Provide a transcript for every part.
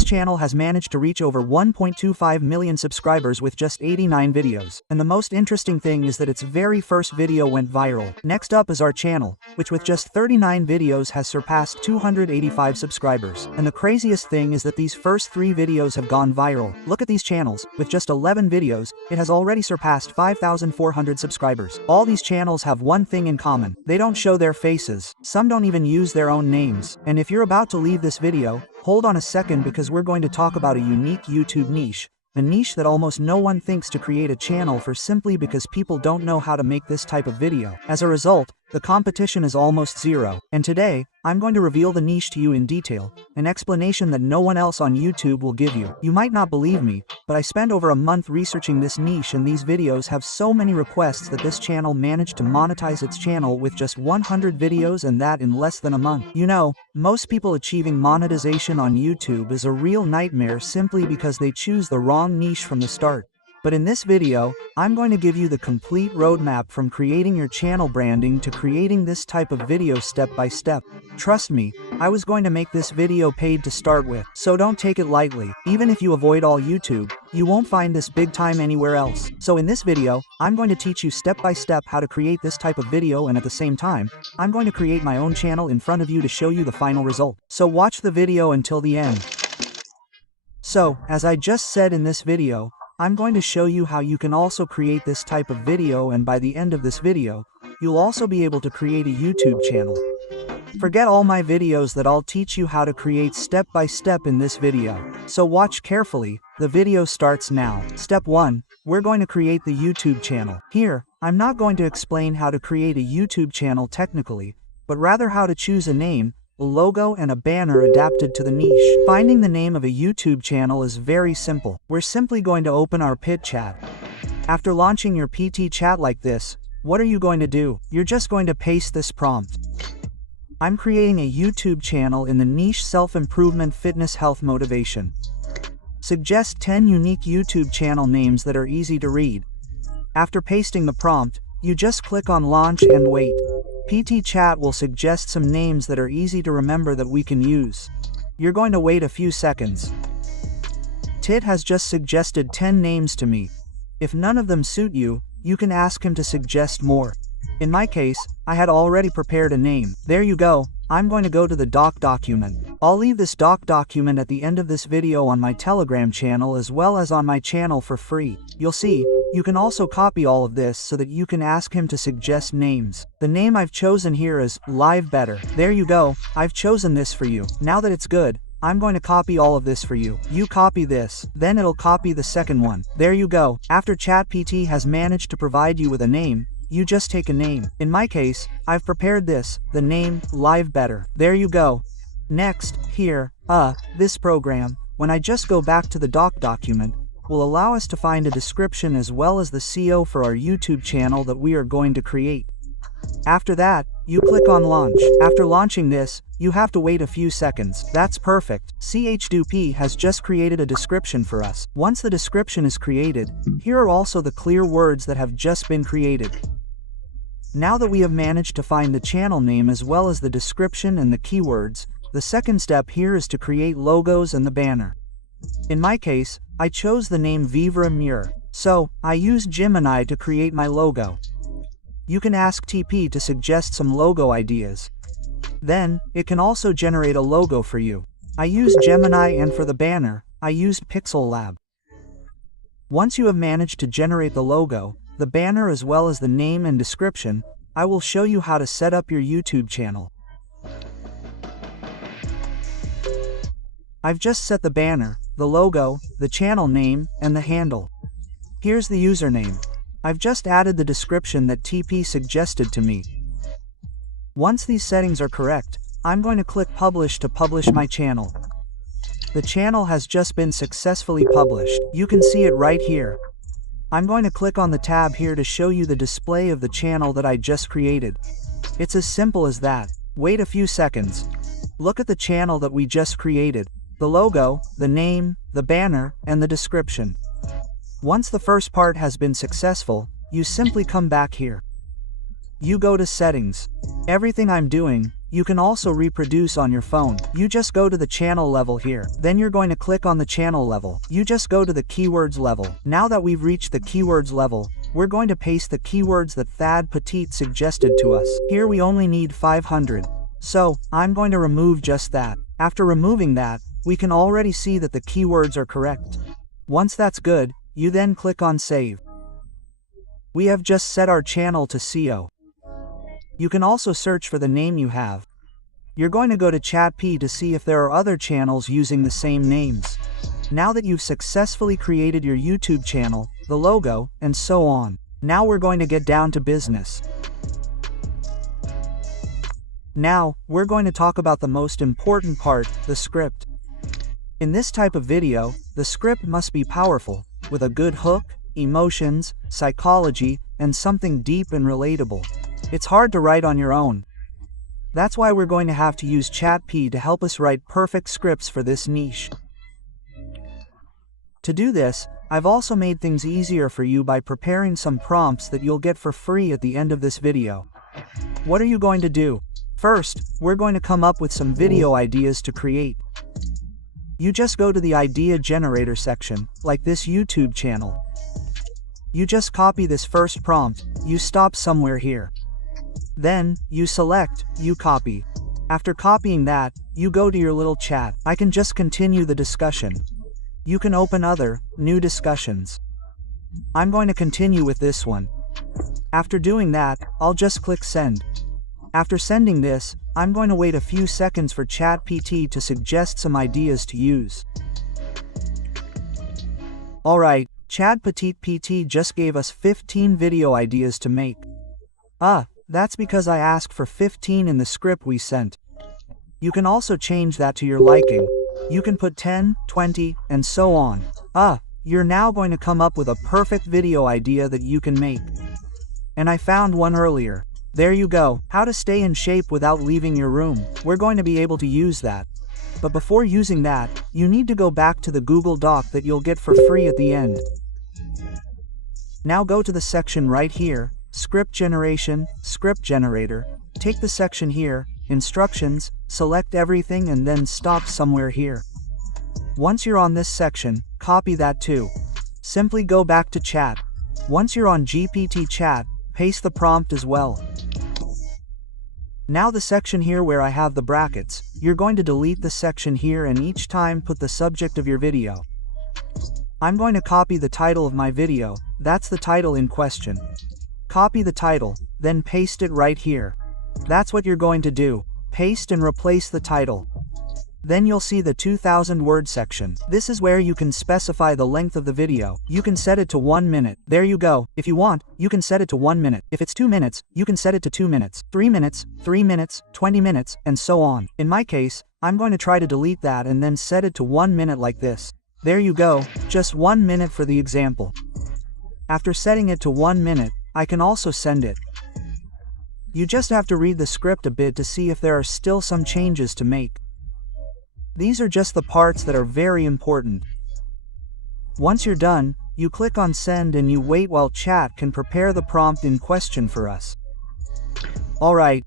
This channel has managed to reach over 1.25 million subscribers with just 89 videos. And the most interesting thing is that its very first video went viral. Next up is our channel, which with just 39 videos has surpassed 285 subscribers. And the craziest thing is that these first 3 videos have gone viral. Look at these channels. With just 11 videos, it has already surpassed 5,400 subscribers. All these channels have one thing in common. They don't show their faces. Some don't even use their own names. And if you're about to leave this video, hold on a second because we're going to talk about a unique YouTube niche. A niche that almost no one thinks to create a channel for simply because people don't know how to make this type of video. As a result, the competition is almost zero. And today, I'm going to reveal the niche to you in detail, an explanation that no one else on YouTube will give you. You might not believe me, but I spent over a month researching this niche and these videos have so many requests that this channel managed to monetize its channel with just 100 videos and that in less than a month. You know, most people achieving monetization on YouTube is a real nightmare simply because they choose the wrong niche from the start. But in this video, I'm going to give you the complete roadmap from creating your channel branding to creating this type of video step by step. Trust me, I was going to make this video paid to start with, so don't take it lightly. Even if you avoid all YouTube, you won't find this big time anywhere else. So in this video, I'm going to teach you step by step how to create this type of video, and at the same time, I'm going to create my own channel in front of you to show you the final result. So watch the video until the end. So, as I just said in this video, I'm going to show you how you can also create this type of video, and by the end of this video, you'll also be able to create a YouTube channel. Forget all my videos that I'll teach you how to create step by step in this video. So watch carefully, the video starts now. Step 1, we're going to create the YouTube channel. Here, I'm not going to explain how to create a YouTube channel technically, but rather how to choose a name, a logo and a banner adapted to the niche. Finding the name of a YouTube channel is very simple. We're simply going to open our Pit chat. After launching your PT chat like this, what are you going to do? You're just going to paste this prompt. I'm creating a YouTube channel in the niche self-improvement, fitness, health, motivation. Suggest 10 unique YouTube channel names that are easy to read. After pasting the prompt, you just click on launch and wait. PT Chat will suggest some names that are easy to remember that we can use. You're going to wait a few seconds. Tit has just suggested 10 names to me. If none of them suit you, you can ask him to suggest more. In my case, I had already prepared a name. There you go. I'm going to go to the doc document. I'll leave this doc document at the end of this video on my Telegram channel as well as on my channel for free. You'll see, you can also copy all of this so that you can ask him to suggest names. The name I've chosen here is Live Better. There you go, I've chosen this for you. Now that it's good, I'm going to copy all of this for you. You copy this, then it'll copy the second one. There you go. After ChatGPT has managed to provide you with a name, you just take a name. In my case, I've prepared this, the name, Live Better. There you go. Next, here, this program, when I just go back to the doc document, will allow us to find a description as well as the SEO for our YouTube channel that we are going to create. After that, you click on launch. After launching this, you have to wait a few seconds. That's perfect. CHDP has just created a description for us. Once the description is created, here are also the clear words that have just been created. Now that we have managed to find the channel name as well as the description and the keywords, the second step here is to create logos and the banner. In my case, I chose the name Vivra Mur, so I used Gemini to create my logo. You can ask TP to suggest some logo ideas. Then, it can also generate a logo for you. I used Gemini, and for the banner, I used Pixel Lab. Once you have managed to generate the logo, the banner as well as the name and description, I will show you how to set up your YouTube channel. I've just set the banner, the logo, the channel name, and the handle. Here's the username. I've just added the description that TP suggested to me. Once these settings are correct, I'm going to click Publish to publish my channel. The channel has just been successfully published. You can see it right here. I'm going to click on the tab here to show you the display of the channel that I just created. It's as simple as that. Wait a few seconds. Look at the channel that we just created. The logo, the name, the banner, and the description. Once the first part has been successful, you simply come back here. You go to Settings. Everything I'm doing, You can also reproduce on your phone. You just go to the channel level here. Then you're going to click on the channel level. You just go to the keywords level. Now that we've reached the keywords level, we're going to paste the keywords that Thad Petit suggested to us. Here we only need 500. So, I'm going to remove just that. After removing that, we can already see that the keywords are correct. Once that's good, you then click on Save. We have just set our channel to SEO. You can also search for the name you have. You're going to go to ChatP to see if there are other channels using the same names. Now that you've successfully created your YouTube channel, the logo, and so on, now we're going to get down to business. Now, we're going to talk about the most important part, the script. In this type of video, the script must be powerful, with a good hook, emotions, psychology, and something deep and relatable. It's hard to write on your own. That's why we're going to have to use ChatP to help us write perfect scripts for this niche. To do this, I've also made things easier for you by preparing some prompts that you'll get for free at the end of this video. What are you going to do? First, we're going to come up with some video ideas to create. You just go to the idea generator section, like this YouTube channel. You just copy this first prompt, you stop somewhere here. Then, you select, you copy. After copying that, you go to your little chat. I can just continue the discussion. You can open other, new discussions. I'm going to continue with this one. After doing that, I'll just click send. After sending this, I'm going to wait a few seconds for ChatPT to suggest some ideas to use. Alright, ChatPT just gave us 15 video ideas to make. That's because I asked for 15 in the script we sent. You can also change that to your liking. You can put 10, 20, and so on. You're now going to come up with a perfect video idea that you can make. And I found one earlier. There you go, how to stay in shape without leaving your room. We're going to be able to use that. But before using that, you need to go back to the Google Doc that you'll get for free at the end. Now go to the section right here, Script Generation, Script Generator. Take the section here, Instructions, select everything and then stop somewhere here. Once you're on this section, copy that too. Simply go back to chat. Once you're on GPT chat, paste the prompt as well. Now the section here where I have the brackets, you're going to delete the section here and each time put the subject of your video. I'm going to copy the title of my video, that's the title in question. Copy the title, then paste it right here. That's what you're going to do, paste and replace the title. Then you'll see the 2000 word section. This is where you can specify the length of the video. You can set it to 1 minute. There you go. If you want, you can set it to 1 minute. If it's 2 minutes, you can set it to 2 minutes, 3 minutes, 3 minutes, 20 minutes, and so on. In my case, I'm going to try to delete that and then set it to 1 minute like this. There you go, just 1 minute for the example. After setting it to 1 minute, I can also send it. You just have to read the script a bit to see if there are still some changes to make. These are just the parts that are very important. Once you're done, you click on send and you wait while chat can prepare the prompt in question for us. Alright,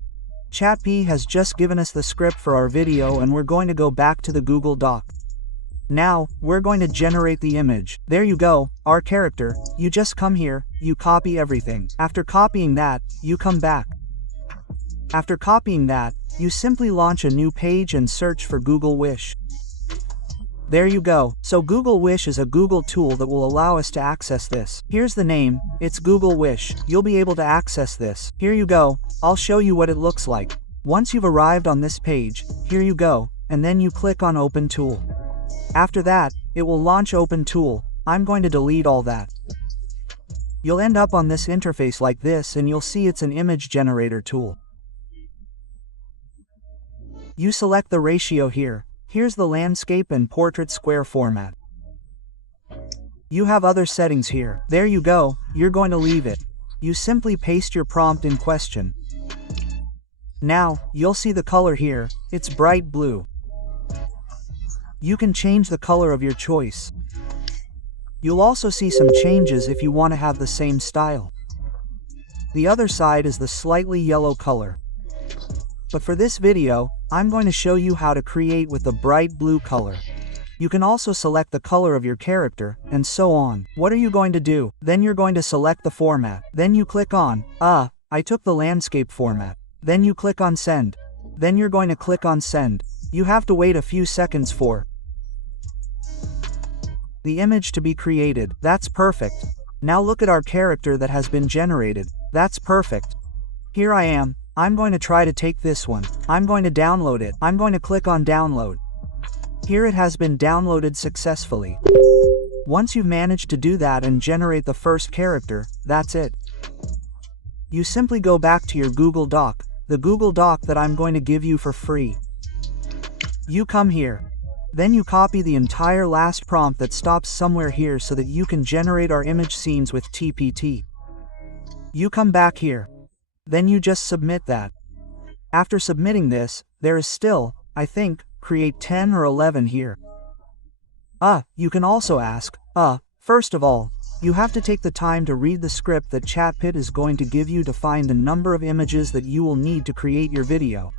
ChatP has just given us the script for our video and we're going to go back to the Google Doc. Now, we're going to generate the image. There you go, our character. You just come here, you copy everything. After copying that, you come back. After copying that, you simply launch a new page and search for Google Wish. There you go. So Google Wish is a Google tool that will allow us to access this. Here's the name, it's Google Wish. You'll be able to access this. Here you go, I'll show you what it looks like. Once you've arrived on this page, here you go, and then you click on Open Tool. After that, it will launch Open Tool. I'm going to delete all that. You'll end up on this interface like this and you'll see it's an image generator tool. You select the ratio here. Here's the landscape and portrait square format. You have other settings here. There you go, you're going to leave it. You simply paste your prompt in question. Now, you'll see the color here, it's bright blue. You can change the color of your choice. You'll also see some changes if you want to have the same style. The other side is the slightly yellow color. But for this video, I'm going to show you how to create with the bright blue color. You can also select the color of your character, and so on. What are you going to do? Then you're going to select the format. Then you click on, I took the landscape format. Then you click on send. Then you're going to click on send. You have to wait a few seconds for the image to be created. That's perfect. Now look at our character that has been generated. That's perfect. Here I am. I'm going to try to take this one. I'm going to download it. I'm going to click on download. Here it has been downloaded successfully. Once you've managed to do that and generate the first character, that's it. You simply go back to your Google Doc, the Google Doc that I'm going to give you for free. You come here. Then you copy the entire last prompt that stops somewhere here so that you can generate our image scenes with TPT. You come back here. Then you just submit that. After submitting this, there is still, I think, create 10 or 11 here. You can also ask, first of all, you have to take the time to read the script that ChatPit is going to give you to find the number of images that you will need to create your video.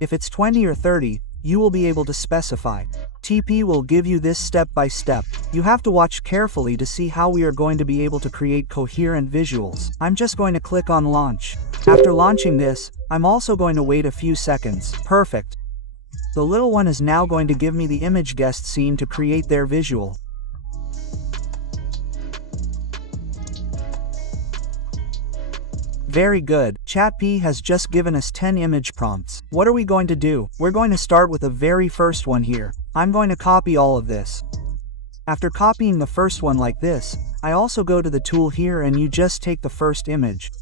If it's 20 or 30, you will be able to specify. TP will give you this step by step. You have to watch carefully to see how we are going to be able to create coherent visuals. I'm just going to click on launch. After launching this, I'm also going to wait a few seconds. Perfect. The little one is now going to give me the image guest scene to create their visual. Very good. ChatP has just given us 10 image prompts. What are we going to do? We're going to start with the very first one here. I'm going to copy all of this. After copying the first one like this, I also go to the tool here and you just take the first image.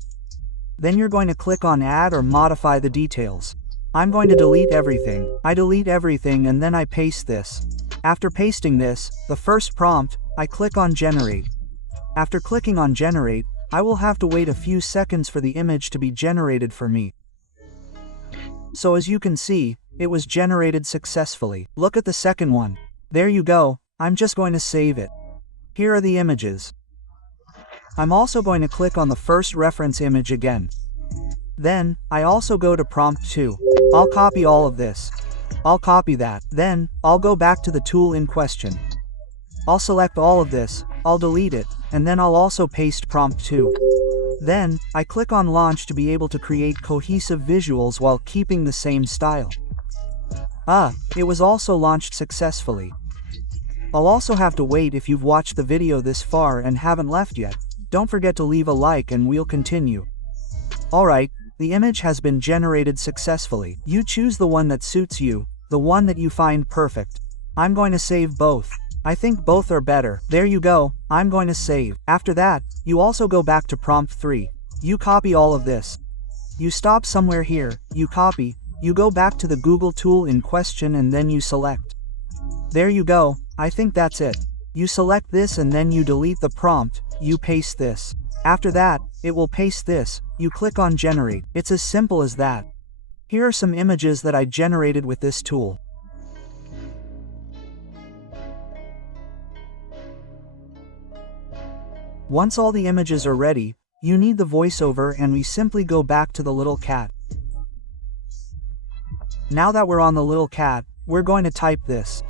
Then you're going to click on add or modify the details. I'm going to delete everything. I delete everything and then I paste this. After pasting this, the first prompt, I click on generate. After clicking on generate, I will have to wait a few seconds for the image to be generated for me. So as you can see, it was generated successfully. Look at the second one. There you go. I'm just going to save it. Here are the images. I'm also going to click on the first reference image again. Then, I also go to prompt 2. I'll copy all of this. I'll copy that. Then, I'll go back to the tool in question. I'll select all of this, I'll delete it, and then I'll also paste prompt 2. Then, I click on launch to be able to create cohesive visuals while keeping the same style. It was also launched successfully. I'll also have to wait. If you've watched the video this far and haven't left yet, don't forget to leave a like and we'll continue. Alright, the image has been generated successfully. You choose the one that suits you, the one that you find perfect. I'm going to save both. I think both are better. There you go, I'm going to save. After that, you also go back to prompt 3. You copy all of this. You stop somewhere here, you copy, you go back to the Google tool in question and then you select. There you go, I think that's it. You select this and then you delete the prompt, you paste this. After that, it will paste this, you click on generate. It's as simple as that. Here are some images that I generated with this tool. Once all the images are ready, you need the voiceover and we simply go back to the little cat. Now that we're on the little cat, we're going to type this.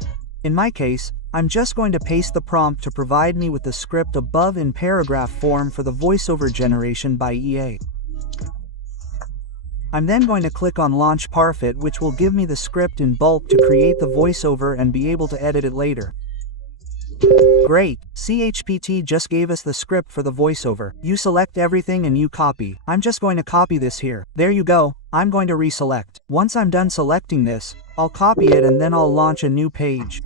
In my case, I'm just going to paste the prompt to provide me with the script above in paragraph form for the voiceover generation by EA. I'm then going to click on Launch Parfit, which will give me the script in bulk to create the voiceover and be able to edit it later. Great! ChatPT just gave us the script for the voiceover. You select everything and you copy. I'm just going to copy this here. There you go, I'm going to reselect. Once I'm done selecting this, I'll copy it and then I'll launch a new page.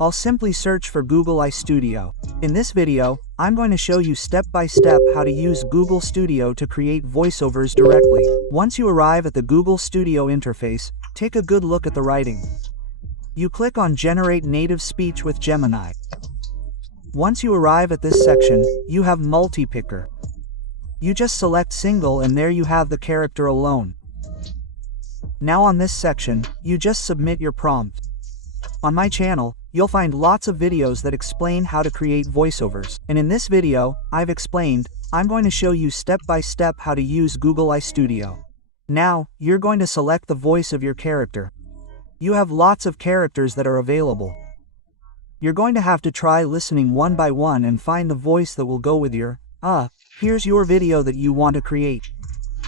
I'll simply search for Google iStudio. In this video, I'm going to show you step by step how to use Google Studio to create voiceovers directly. Once you arrive at the Google Studio interface, take a good look at the writing. You click on Generate Native Speech with Gemini. Once you arrive at this section, you have Multi-Picker. You just select Single and there you have the character alone. Now on this section, you just submit your prompt. On my channel, you'll find lots of videos that explain how to create voiceovers. And in this video, I'm going to show you step by step how to use Google iStudio. Now, you're going to select the voice of your character. You have lots of characters that are available. You're going to have to try listening one by one and find the voice that will go with your, here's your video that you want to create.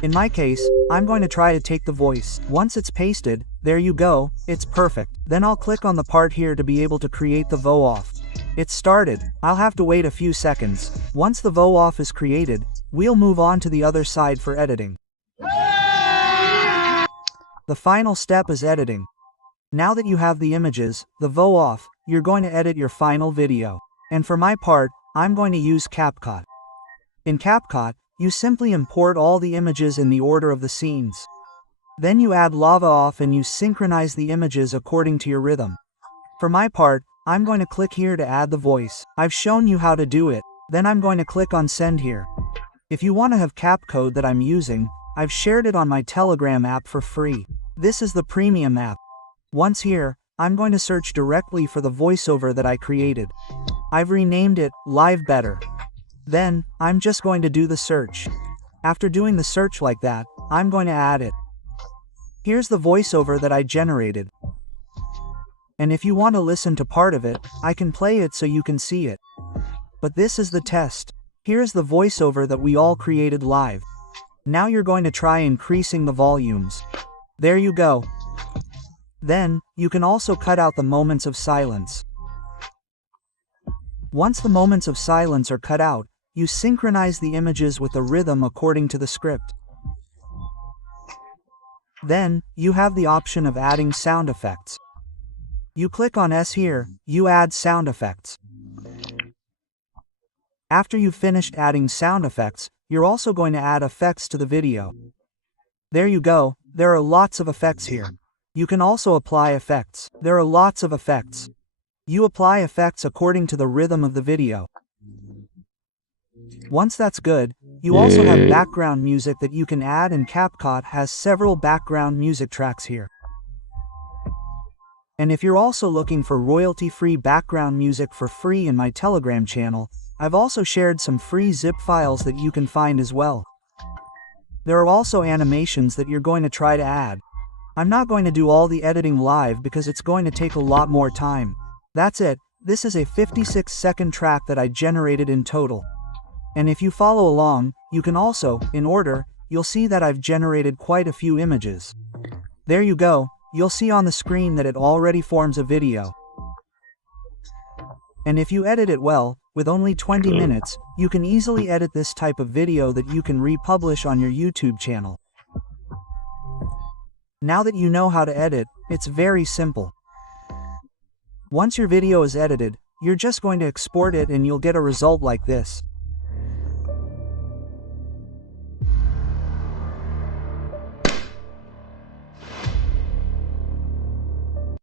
In my case, I'm going to try to take the voice. Once it's pasted, there you go, it's perfect. Then I'll click on the part here to be able to create the VO-off. It's started. I'll have to wait a few seconds. Once the VO-off is created, we'll move on to the other side for editing. The final step is editing. Now that you have the images, the VO-off, you're going to edit your final video. And for my part, I'm going to use CapCut. In CapCut, you simply import all the images in the order of the scenes. Then you add lava off and you synchronize the images according to your rhythm. For my part, I'm going to click here to add the voice. I've shown you how to do it. Then I'm going to click on send here. If you want to have CapCode that I'm using, I've shared it on my Telegram app for free. This is the premium app. Once here, I'm going to search directly for the voiceover that I created. I've renamed it Live Better. Then, I'm just going to do the search. After doing the search like that, I'm going to add it. Here's the voiceover that I generated. And if you want to listen to part of it, I can play it so you can see it. But this is the test. Here's the voiceover that we all created live. Now you're going to try increasing the volumes. There you go. Then, you can also cut out the moments of silence. Once the moments of silence are cut out, you synchronize the images with the rhythm according to the script. Then, you have the option of adding sound effects. You click on S here, you add sound effects. After you've finished adding sound effects, you're also going to add effects to the video. There you go, there are lots of effects here. You can also apply effects. There are lots of effects. You apply effects according to the rhythm of the video. Once that's good, you also have background music that you can add, and CapCut has several background music tracks here. And if you're also looking for royalty-free background music for free in my Telegram channel, I've also shared some free zip files that you can find as well. There are also animations that you're going to try to add. I'm not going to do all the editing live because it's going to take a lot more time. That's it. This is a 56-second track that I generated in total. And if you follow along, you can also, in order, you'll see that I've generated quite a few images. There you go, you'll see on the screen that it already forms a video. And if you edit it well, with only 20 minutes, you can easily edit this type of video that you can republish on your YouTube channel. Now that you know how to edit, it's very simple. Once your video is edited, you're just going to export it and you'll get a result like this.